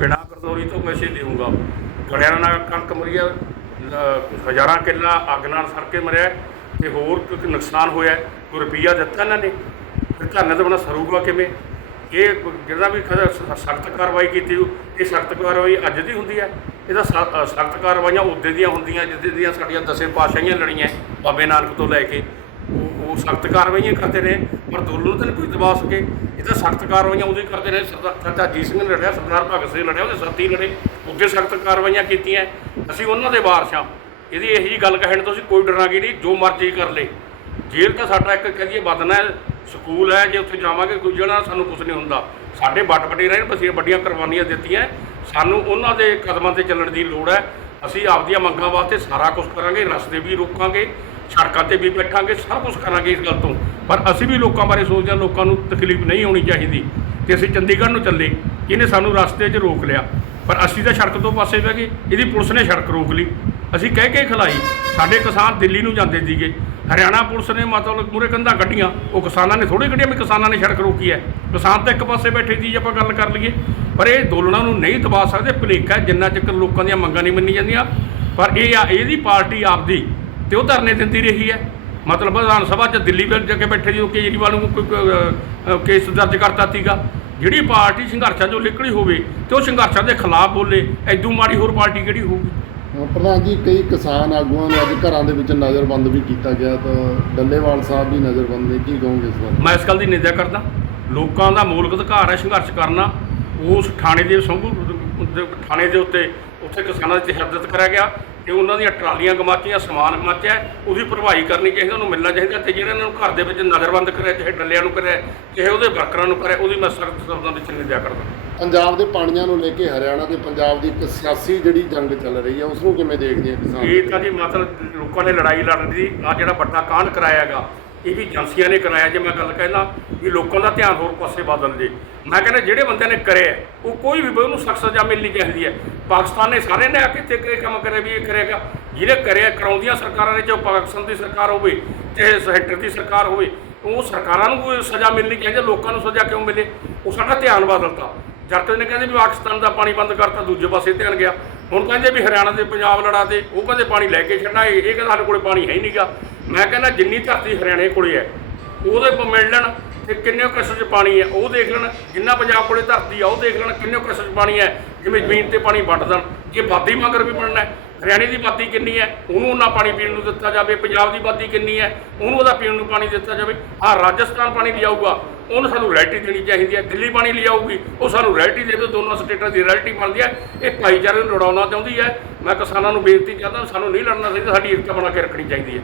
ਬਿਨਾਂ ਗਰਦੌਰੀ ਤੋਂ ਪੈਸੇ ਦੇਊਂਗਾ ਗੜਿਆਂ ਨਾਲ ਕਣਕ ਮਰੀ ਮਰੀਆ ਹਜ਼ਾਰਾਂ ਕਿੱਲਾ ਅੱਗ ਨਾਲ ਸੜ ਕੇ ਮਰਿਆ ਹੈ ਤੇ ਹੋਰ ਕੁਝ ਨੁਕਸਾਨ ਹੋਇਆ ਕੋਈ ਰੁਪਈਆ ਦਿੱਤਾ ਇਹਨਾਂ ਨੇ? ਫਿਰ ਧਰਨੇ ਤੋਂ ਬਣਾ ਸਰੂਗਾ ਕਿਵੇਂ? ਇਹ ਜਿਹੜਾ ਵੀ ਸਖਤ ਕਾਰਵਾਈ ਕੀਤੀ ਹੋਊ, ਇਹ ਸਖਤ ਕਾਰਵਾਈ ਅੱਜ ਦੀ ਹੁੰਦੀ ਹੈ। ਇਹਦਾ ਸਖਤ ਕਾਰਵਾਈਆਂ ਉਦੋਂ ਦੀਆਂ ਹੁੰਦੀਆਂ ਜਿੱਦਾਂ ਦੀਆਂ ਸਾਡੀਆਂ ਦਸੇ ਪਾਤਸ਼ਾਹੀਆਂ ਲੜੀਆਂ ਬਾਬੇ ਨਾਨਕ ਤੋਂ ਲੈ ਕੇ। ਉਹ ਸਖਤ ਕਾਰਵਾਈਆਂ ਕਰਦੇ ਨੇ, ਪਰ ਦੋਨੋਂ ਤਾਂ ਨਹੀਂ ਕੋਈ ਦਬਾ ਸਕੇ। ਇਹ ਤਾਂ ਸਖਤ ਕਾਰਵਾਈਆਂ ਉਦੋਂ ਕਰਦੇ ਨੇ, ਸਰਦਾਰ ਚਾਚਾ ਅਜੀਤ ਸਿੰਘ ਨੇ ਲੜਿਆ, ਸਰਦਾਰ ਭਗਤ ਸਿੰਘ ਲੜਿਆ, ਉਹਦੇ ਸਾਥੀ ਲੜੇ, ਉੱਥੇ ਸਖਤ ਕਾਰਵਾਈਆਂ ਕੀਤੀਆਂ। ਅਸੀਂ ਉਹਨਾਂ ਦੇ ਵਾਰਸ ਹਾਂ। ਇਹਦੀ ਇਹੀ ਜਿਹੀ ਗੱਲ ਕਹਿਣ ਤੋਂ ਅਸੀਂ ਕੋਈ ਡਰਾਂਗੇ ਨਹੀਂ, ਜੋ ਮਰਜ਼ੀ ਕਰ ਲੇ। ਜੇਲ੍ਹ ਤਾਂ ਸਾਡਾ ਇੱਕ ਕਹੀਏ ਬਦਨਾ ਹੈ, ਸਕੂਲ ਹੈ, ਜੇ ਉੱਥੇ ਜਾਵਾਂਗੇ ਕੋਈ ਜਿਹੜਾ ਸਾਨੂੰ ਕੁਝ ਨਹੀਂ ਹੁੰਦਾ। ਸਾਡੇ ਵੱਟ ਵੱਡੇ ਰਹੇ ਨੇ ਵੱਡੀਆਂ ਕੁਰਬਾਨੀਆਂ ਦਿੱਤੀਆਂ। ਸਾਨੂੰ ਉਹਨਾਂ ਦੇ ਕਦਮਾਂ ਤੇ ਚੱਲਣ ਦੀ ਲੋੜ ਹੈ। ਅਸੀਂ ਆਪਦੀਆਂ ਮੰਗਾਂ ਵਾਸਤੇ ਸਾਰਾ ਕੁਝ ਕਰਾਂਗੇ, ਰਸਤੇ ਵੀ ਰੋਕਾਂਗੇ। ਸੜਕਾਂ ਤੇ ਵੀ ਬੈਠਾਂਗੇ ਸਭ ਕੁਝ ਕਰਾਂਗੇ ਇਸ ਗੱਲ ਤੋਂ। ਪਰ ਅਸੀਂ ਵੀ ਲੋਕਾਂ ਬਾਰੇ ਸੋਚਦੇ ਹਾਂ ਲੋਕਾਂ ਨੂੰ ਤਕਲੀਫ ਨਹੀਂ ਹੋਣੀ ਚਾਹੀਦੀ। ਤੇ ਅਸੀਂ ਚੰਡੀਗੜ੍ਹ ਨੂੰ ਚੱਲੇ ਇਹਨੇ ਸਾਨੂੰ ਰਸਤੇ 'ਚ ਰੋਕ ਲਿਆ। ਪਰ ਅਸੀਂ ਤਾਂ ਸੜਕ ਤੋਂ ਪਾਸੇ ਬਹਿ ਗਏ ਇਹਦੀ ਪੁਲਿਸ ਨੇ ਸੜਕ ਰੋਕ ਲਈ। ਅਸੀਂ ਕਹਿ ਕੇ ਖਲਾਈ ਸਾਡੇ ਕਿਸਾਨ ਦਿੱਲੀ ਨੂੰ ਜਾਂਦੇ ਸੀਗੇ। ਹਰਿਆਣਾ ਪੁਲਿਸ ਨੇ ਮਤਲਬ ਮੂਰੇ ਕੰਧਾਂ ਕੱਢੀਆਂ ਉਹ ਕਿਸਾਨਾਂ ਨੇ ਥੋੜੀ ਕੱਢੀਆਂ ਵੀ ਕਿਸਾਨਾਂ ਨੇ ਸੜਕ ਰੋਕੀ ਹੈ। ਕਿਸਾਨ ਤਾਂ ਇੱਕ ਪਾਸੇ ਬੈਠੇ ਸੀ ਜੇ ਆਪਾਂ ਗੱਲ ਕਰ ਲਈਏ। ਪਰ ਇਹ ਦੋਲਣਾ ਨੂੰ ਨਹੀਂ ਦਬਾ ਸਕਦੇ ਭੁਲੇਖਾ ਹੈ, ਜਿੰਨਾ ਚਿਰ ਲੋਕਾਂ ਦੀਆਂ ਮੰਗਾਂ ਨਹੀਂ ਮੰਨੀ ਜਾਂਦੀਆਂ। ਪਰ ਇਹ ਆ ਇਹਦੀ ਪਾਰਟੀ ਆਪਦੀ ਤੇ ਉਹ ਧਰਨੇ ਦਿੰਦੀ ਰਹੀ ਹੈ। ਮਤਲਬ ਵਿਧਾਨ ਸਭਾ 'ਚ ਦਿੱਲੀ ਵਿੱਚ ਜਾ ਕੇ ਬੈਠੇ ਜੀ ਉਹ ਕੇਜਰੀਵਾਲ ਨੂੰ ਕੋਈ ਕੇਸ ਦਰਜ ਕਰਤਾ ਸੀਗਾ। ਜਿਹੜੀ ਪਾਰਟੀ ਸੰਘਰਸ਼ਾਂ 'ਚੋਂ ਨਿਕਲੀ ਹੋਵੇ ਤੇ ਉਹ ਸੰਘਰਸ਼ਾਂ ਦੇ ਖਿਲਾਫ ਬੋਲੇ ਐਦੂ ਮਾੜੀ ਹੋਰ ਪਾਰਟੀ ਕਿਹੜੀ ਹੋਊਗੀ? ਪ੍ਰਧਾਨ ਜੀ ਕਈ ਕਿਸਾਨ ਆਗੂਆਂ ਨੂੰ ਅੱਜ ਘਰਾਂ ਦੇ ਵਿੱਚ ਨਜ਼ਰਬੰਦ ਵੀ ਕੀਤਾ ਗਿਆ ਤਾਂ ਡੱਲੇਵਾਲ ਸਾਹਿਬ ਵੀ ਨਜ਼ਰਬੰਦ ਨੇ। ਕੀ ਕਹੋਗੇ ਇਸ ਬਾਰੇ? ਮੈਂ ਇਸ ਗੱਲ ਦੀ ਨਿੰਦਿਆ ਕਰਦਾ ਲੋਕਾਂ ਦਾ ਮੌਲਿਕ ਅਧਿਕਾਰ ਹੈ ਸੰਘਰਸ਼ ਕਰਨਾ। ਉਸ ਥਾਣੇ ਦੇ ਸੰਭੂ ਥਾਣੇ ਦੇ ਉੱਤੇ ਉੱਥੇ ਕਿਸਾਨਾਂ ਦੀ ਤਸ਼ੱਦਦ ਕਰਿਆ ਗਿਆ। ਤੇ ਉਹਨਾਂ ਦੀਆਂ ਟਰਾਲੀਆਂ ਗਮਾਚੀਆਂ ਸਮਾਨ ਗਮਾਚਿਆ ਉਹਦੀ ਭਰਵਾਈ ਕਰਨੀ ਚਾਹੀਦੀ ਉਹਨੂੰ ਮਿਲਣਾ ਚਾਹੀਦਾ ਤੇ ਜਿਹੜਾ ਇਹਨਾਂ ਨੂੰ ਘਰ ਦੇ ਵਿੱਚ ਨਜ਼ਰਬੰਦ ਕਰਿਆ ਚਾਹੇ ਡੱਲਿਆਂ ਨੂੰ ਕਰਿਆ ਚਾਹੇ ਉਹਦੇ ਵਰਕਰਾਂ ਨੂੰ ਕਰਿਆ ਉਹਦੀ ਮੈਂ ਸਖਤ ਸ਼ਬਦਾਂ ਵਿੱਚ ਨਿੰਦਿਆ ਕਰਦਾ। ਪੰਜਾਬ ਦੇ ਪਾਣੀਆਂ ਨੂੰ ਲੈ ਕੇ ਹਰਿਆਣਾ ਤੇ ਪੰਜਾਬ ਦੀ ਇੱਕ ਸਿਆਸੀ ਜਿਹੜੀ ਜੰਗ ਚੱਲ ਰਹੀ ਹੈ ਉਸ ਨੂੰ ਕਿਵੇਂ ਦੇਖਦੇ ਆ ਕਿਸਾਨ? ਇਹ ਤਾਂ ਜੀ ਮਤਲਬ ਲੋਕਾਂ ਨੇ ਲੜਾਈ ਲੜਨ ਦੀ ਆ ਜਿਹੜਾ ਵੱਡਾ ਕਾਂਡ ਕਰਾਇਆਗਾ ਇਹ ਵੀ ਏਜੰਸੀਆਂ ਨੇ ਕਰਾਇਆ ਜੇ ਮੈਂ ਗੱਲ ਕਹਿਣਾ ਵੀ ਲੋਕਾਂ ਦਾ ਧਿਆਨ ਹੋਰ ਪਾਸੇ ਬਦਲ ਜੇ ਮੈਂ ਕਹਿੰਦਾ ਜਿਹੜੇ ਬੰਦੇ ਨੇ ਕਰਿਆ, ਉਹ ਕੋਈ ਵੀ ਉਹਨੂੰ ਸਖਤ ਸਜ਼ਾ ਮਿਲਣੀ ਚਾਹੀਦੀ ਹੈ। ਪਾਕਿਸਤਾਨ ਨੇ ਸਾਰੇ ਨੇ ਆ ਕੇ ਤੇ ਇਹ ਕੰਮ ਕਰਿਆ ਵੀ ਇਹ ਕਰੇਗਾ। ਜਿਹਨੇ ਕਰਿਆ, ਕਰਾਉਂਦੀਆਂ ਸਰਕਾਰਾਂ ਨੇ, ਚਾਹੇ ਪਾਕਿਸਤਾਨ ਦੀ ਸਰਕਾਰ ਹੋਵੇ, ਚਾਹੇ ਸੈਂਟਰ ਦੀ ਸਰਕਾਰ ਹੋਵੇ, ਉਹ ਸਰਕਾਰਾਂ ਨੂੰ ਕੋਈ ਸਜ਼ਾ ਮਿਲਣੀ ਚਾਹੀਦੀ ਲੋਕਾਂ ਨੂੰ ਸਜ਼ਾ ਕਿਉਂ ਮਿਲੇ? ਉਹ ਸਾਡਾ ਧਿਆਨ ਬਦਲਤਾ। ਜਦ ਨੇ ਕਹਿੰਦੇ ਵੀ ਪਾਕਿਸਤਾਨ ਦਾ ਪਾਣੀ ਬੰਦ ਕਰਤਾ, ਦੂਜੇ ਪਾਸੇ ਧਿਆਨ ਗਿਆ। ਹੁਣ ਕਹਿੰਦੇ ਵੀ ਹਰਿਆਣਾ ਤੇ ਪੰਜਾਬ ਲੜਾ ਤੇ ਉਹ ਕਹਿੰਦੇ ਪਾਣੀ ਲੈ ਕੇ ਛੱਡਣਾ ਇਹ ਇਹ ਕਹਿੰਦਾ ਸਾਡੇ ਕੋਲੇ ਪਾਣੀ ਹੈ ਹੀ ਨਹੀਂਗਾ ਮੈਂ ਕਹਿੰਦਾ ਜਿੰਨੀ ਧਰਤੀ ਹਰਿਆਣੇ ਕੋਲੇ ਹੈ, ਉਹਦੇ ਕੋਲ ਮਿਲ ਲੈਣ ਤੇ ਕਿੰਨੇ ਕਿਸਮ 'ਚ ਪਾਣੀ ਹੈ, ਉਹ ਦੇਖ ਲੈਣ, ਜਿੰਨਾ ਪੰਜਾਬ ਕੋਲੇ ਧਰਤੀ ਆ, ਉਹ ਦੇਖ ਲੈਣ ਕਿੰਨੇ ਕਿਸਮ 'ਚ ਪਾਣੀ ਹੈ, ਜਿਵੇਂ ਜ਼ਮੀਨ ਤੇ ਪਾਣੀ ਵੰਡ ਦੇਣ। ਜੇ ਬਾਦੀ ਮਗਰ ਵੀ ਬਣਨਾ ਹਰਿਆਣੇ ਦੀ ਬਾਦੀ ਕਿੰਨੀ ਹੈ, ਉਹਨੂੰ ਉਹਨਾਂ ਪਾਣੀ ਪੀਣ ਨੂੰ ਦਿੱਤਾ ਜਾਵੇ, ਪੰਜਾਬ ਦੀ ਬਾਦੀ ਕਿੰਨੀ ਹੈ, ਉਹਨੂੰ ਉਹਦਾ ਪੀਣ ਨੂੰ ਪਾਣੀ ਦਿੱਤਾ ਜਾਵੇ। ਆਹ ਰਾਜਸਥਾਨ ਪਾਣੀ ਲਿਆਊਗਾ, ਉਹਨੂੰ ਸਾਨੂੰ ਰੈਲਿਟੀ ਦੇਣੀ ਚਾਹੀਦੀ ਹੈ, ਦਿੱਲੀ ਪਾਣੀ ਲਿਆਊਗੀ, ਉਹ ਸਾਨੂੰ ਰੈਲਿਟੀ ਦੇ ਦਿਓ, ਦੋਨੋਂ ਸਟੇਟਾਂ ਦੀ ਰੈਲਿਟੀ ਬਣਦੀ ਹੈ। ਇਹ ਭਾਈਚਾਰੇ ਨੂੰ ਲੜਾਉਣਾ ਚਾਹੁੰਦੀ ਹੈ। ਮੈਂ ਕਿਸਾਨਾਂ ਨੂੰ ਬੇਨਤੀ ਕਰਦਾ, ਸਾਨੂੰ ਨਹੀਂ ਲੜਨਾ ਚਾਹੀਦਾ, ਸਾਡੀ ਏਕਤਾ ਬਣਾ ਕੇ ਰੱਖਣੀ ਚਾਹੀਦੀ ਹੈ।